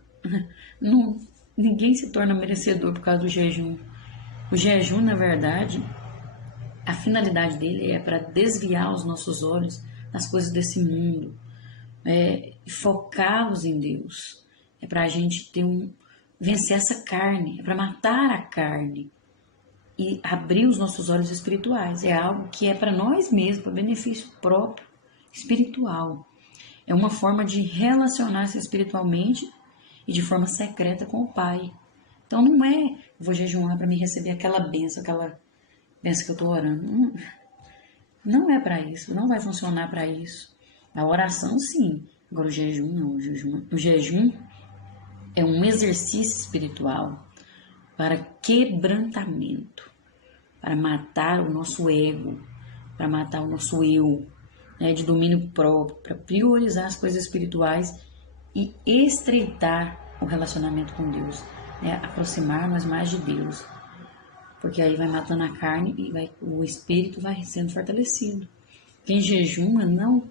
Não, ninguém se torna merecedor por causa do jejum. O jejum, na verdade, a finalidade dele é para desviar os nossos olhos das coisas desse mundo, focá-los em Deus. É para a gente vencer essa carne, é para matar a carne e abrir os nossos olhos espirituais. É algo que é para nós mesmos, para benefício próprio, espiritual. É uma forma de relacionar-se espiritualmente e de forma secreta com o Pai. Então não é, vou jejuar para me receber aquela benção que eu estou orando. Não é para isso, não vai funcionar para isso. A oração, sim. Agora o jejum não. O jejum é um exercício espiritual para quebrantamento, para matar o nosso ego, para matar o nosso eu, né, de domínio próprio, para priorizar as coisas espirituais e estreitar o relacionamento com Deus, né, aproximar-nos mais de Deus, porque aí vai matando a carne e o espírito vai sendo fortalecido. Quem jejuma não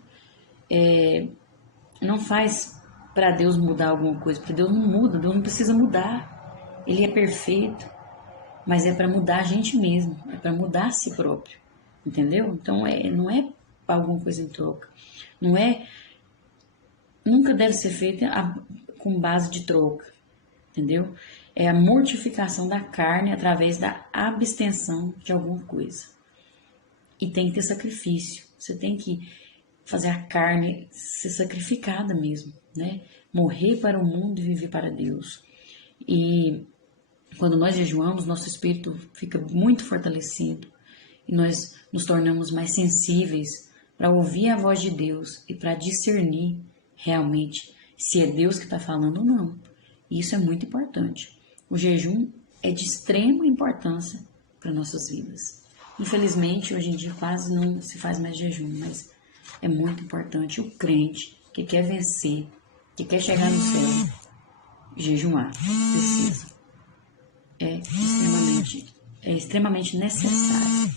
faz para Deus mudar alguma coisa, porque Deus não muda, Deus não precisa mudar, Ele é perfeito, mas é para mudar a gente mesmo, é para mudar a si próprio, entendeu? Então não é para alguma coisa em troca, nunca deve ser feita com base de troca, entendeu? É a mortificação da carne através da abstenção de alguma coisa. E tem que ter sacrifício, você tem que fazer a carne ser sacrificada mesmo, né? Morrer para o mundo e viver para Deus. E quando nós jejuamos, nosso espírito fica muito fortalecido e nós nos tornamos mais sensíveis para ouvir a voz de Deus e para discernir realmente se é Deus que está falando ou não. E isso é muito importante. O jejum é de extrema importância para nossas vidas. Infelizmente, hoje em dia quase não se faz mais jejum, mas é muito importante o crente que quer vencer, que quer chegar no céu, jejuar, precisa. É extremamente necessário.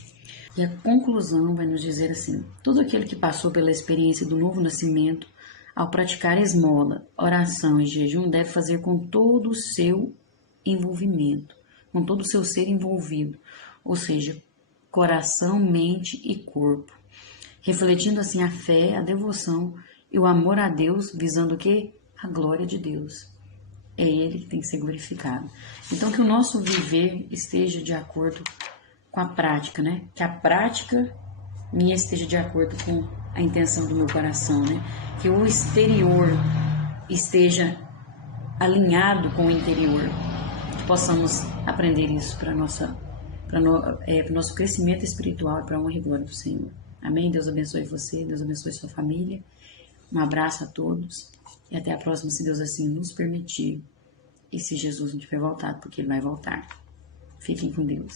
E a conclusão vai nos dizer assim: todo aquele que passou pela experiência do novo nascimento, ao praticar esmola, oração e jejum, deve fazer com todo o seu envolvimento, com todo o seu ser envolvido, ou seja, coração, mente e corpo, refletindo assim a fé, a devoção e o amor a Deus, visando o quê? A glória de Deus. É Ele que tem que ser glorificado. Então, que o nosso viver esteja de acordo com a prática, né? Que a prática minha esteja de acordo com a intenção do meu coração, né? Que o exterior esteja alinhado com o interior. Que possamos aprender isso para o nosso crescimento espiritual e para a honra e glória do Senhor. Amém? Deus abençoe você, Deus abençoe sua família. Um abraço a todos e até a próxima, se Deus assim nos permitir. E se Jesus não tiver voltado, porque Ele vai voltar. Fiquem com Deus.